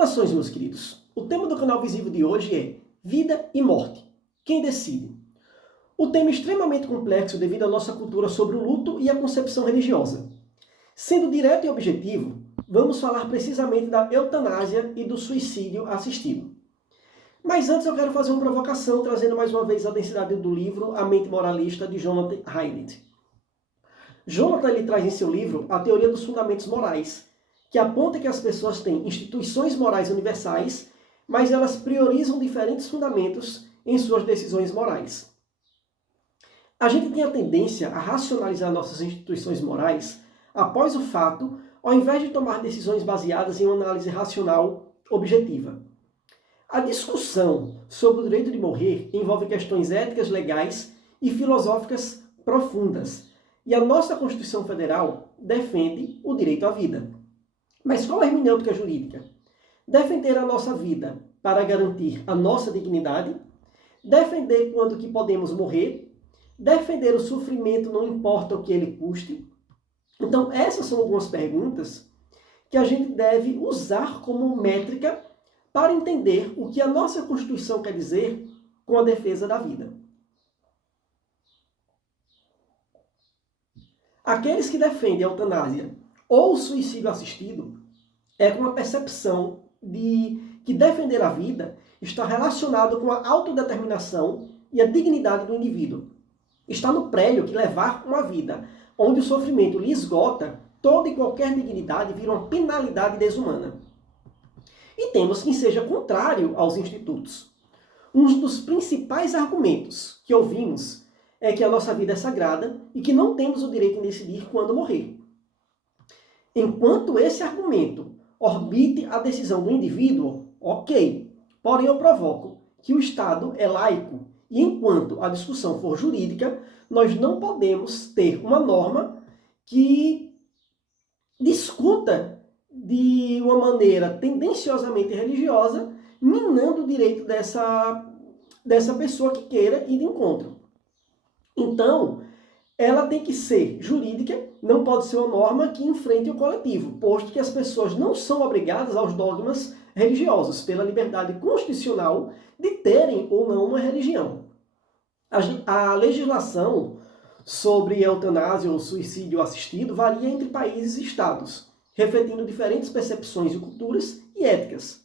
Saudações, meus queridos! O tema do canal Visível de hoje é Vida e Morte. Quem decide? O tema é extremamente complexo devido à nossa cultura sobre o luto e a concepção religiosa. Sendo direto e objetivo, vamos falar precisamente da eutanásia e do suicídio assistido. Mas antes eu quero fazer uma provocação, trazendo mais uma vez a densidade do livro A Mente Moralista, de Jonathan Haidt. Jonathan ele traz em seu livro a teoria dos fundamentos morais, que aponta que as pessoas têm instituições morais universais, mas elas priorizam diferentes fundamentos em suas decisões morais. A gente tem a tendência a racionalizar nossas instituições morais após o fato, ao invés de tomar decisões baseadas em uma análise racional objetiva. A discussão sobre o direito de morrer envolve questões éticas, legais e filosóficas profundas, e a nossa Constituição Federal defende o direito à vida. Mas qual é a hermenêutica jurídica? Defender a nossa vida para garantir a nossa dignidade, defender quando que podemos morrer, defender o sofrimento não importa o que ele custe. Então, essas são algumas perguntas que a gente deve usar como métrica para entender o que a nossa Constituição quer dizer com a defesa da vida. Aqueles que defendem a eutanásia ou o suicídio assistido é com a percepção de que defender a vida está relacionado com a autodeterminação e a dignidade do indivíduo. Está no prélio que levar uma vida onde o sofrimento lhe esgota, toda e qualquer dignidade vira uma penalidade desumana. E temos que seja contrário aos institutos. Um dos principais argumentos que ouvimos é que a nossa vida é sagrada e que não temos o direito de decidir quando morrer. Enquanto esse argumento orbite a decisão do indivíduo, ok. Porém, eu provoco que o Estado é laico e enquanto a discussão for jurídica, nós não podemos ter uma norma que discuta de uma maneira tendenciosamente religiosa, minando o direito dessa pessoa que queira ir de encontro. Então, ela tem que ser jurídica, não pode ser uma norma que enfrente o coletivo, posto que as pessoas não são obrigadas aos dogmas religiosos, pela liberdade constitucional de terem ou não uma religião. A legislação sobre eutanásia ou suicídio assistido varia entre países e estados, refletindo diferentes percepções de culturas e éticas.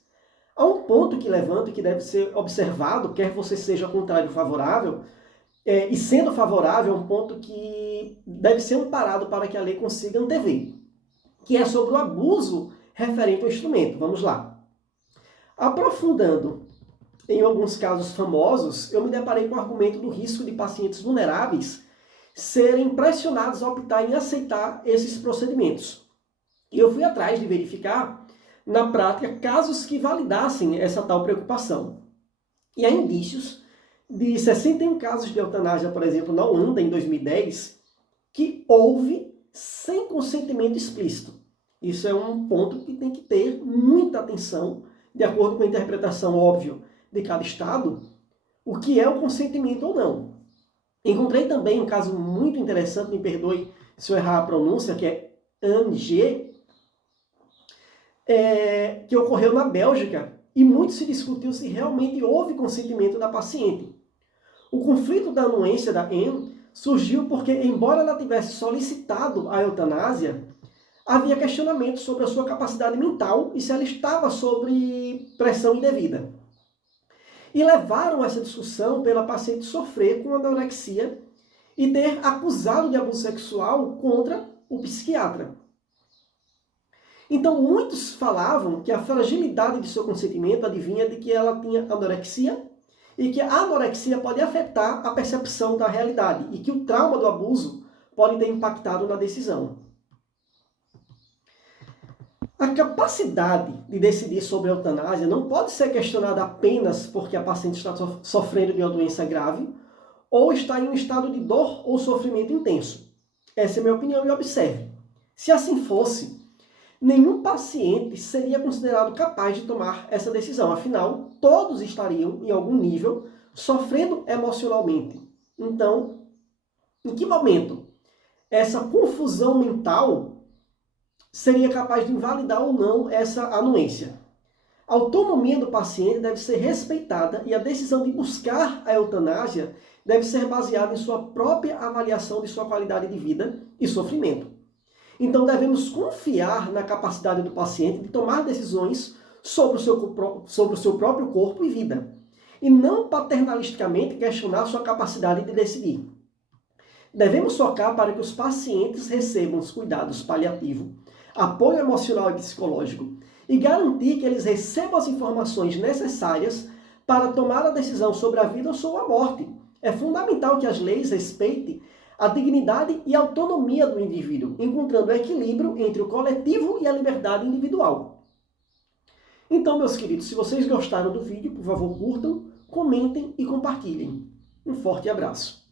Há um ponto que levanto e que deve ser observado, quer você seja contrário ou favorável, e sendo favorável, é um ponto que deve ser amparado para que a lei consiga antever, que é sobre o abuso referente ao instrumento. Vamos lá. Aprofundando em alguns casos famosos, eu me deparei com o argumento do risco de pacientes vulneráveis serem pressionados a optar em aceitar esses procedimentos. E eu fui atrás de verificar, na prática, casos que validassem essa tal preocupação. E há indícios de 61 casos de eutanásia, por exemplo, na Holanda, em 2010, que houve sem consentimento explícito. Isso é um ponto que tem que ter muita atenção, de acordo com a interpretação óbvia de cada estado, o que é o consentimento ou não. Encontrei também um caso muito interessante, me perdoe se eu errar a pronúncia, que é Angers, que ocorreu na Bélgica, e muito se discutiu se realmente houve consentimento da paciente. O conflito da anuência da Anne surgiu porque, embora ela tivesse solicitado a eutanásia, havia questionamentos sobre a sua capacidade mental e se ela estava sob pressão indevida. E levaram essa discussão pela paciente sofrer com anorexia e ter acusado de abuso sexual contra o psiquiatra. Então, muitos falavam que a fragilidade de seu consentimento advinha de que ela tinha anorexia e que a anorexia pode afetar a percepção da realidade e que o trauma do abuso pode ter impactado na decisão. A capacidade de decidir sobre a eutanásia não pode ser questionada apenas porque a paciente está sofrendo de uma doença grave ou está em um estado de dor ou sofrimento intenso. Essa é a minha opinião e observe. Se assim fosse, nenhum paciente seria considerado capaz de tomar essa decisão. Afinal, todos estariam, em algum nível, sofrendo emocionalmente. Então, em que momento essa confusão mental seria capaz de invalidar ou não essa anuência? A autonomia do paciente deve ser respeitada e a decisão de buscar a eutanásia deve ser baseada em sua própria avaliação de sua qualidade de vida e sofrimento. Então devemos confiar na capacidade do paciente de tomar decisões sobre o seu próprio corpo e vida, e não paternalisticamente questionar sua capacidade de decidir. Devemos focar para que os pacientes recebam os cuidados paliativos, apoio emocional e psicológico, e garantir que eles recebam as informações necessárias para tomar a decisão sobre a vida ou sobre a morte. É fundamental que as leis respeitem a dignidade e a autonomia do indivíduo, encontrando equilíbrio entre o coletivo e a liberdade individual. Então, meus queridos, se vocês gostaram do vídeo, por favor, curtam, comentem e compartilhem. Um forte abraço.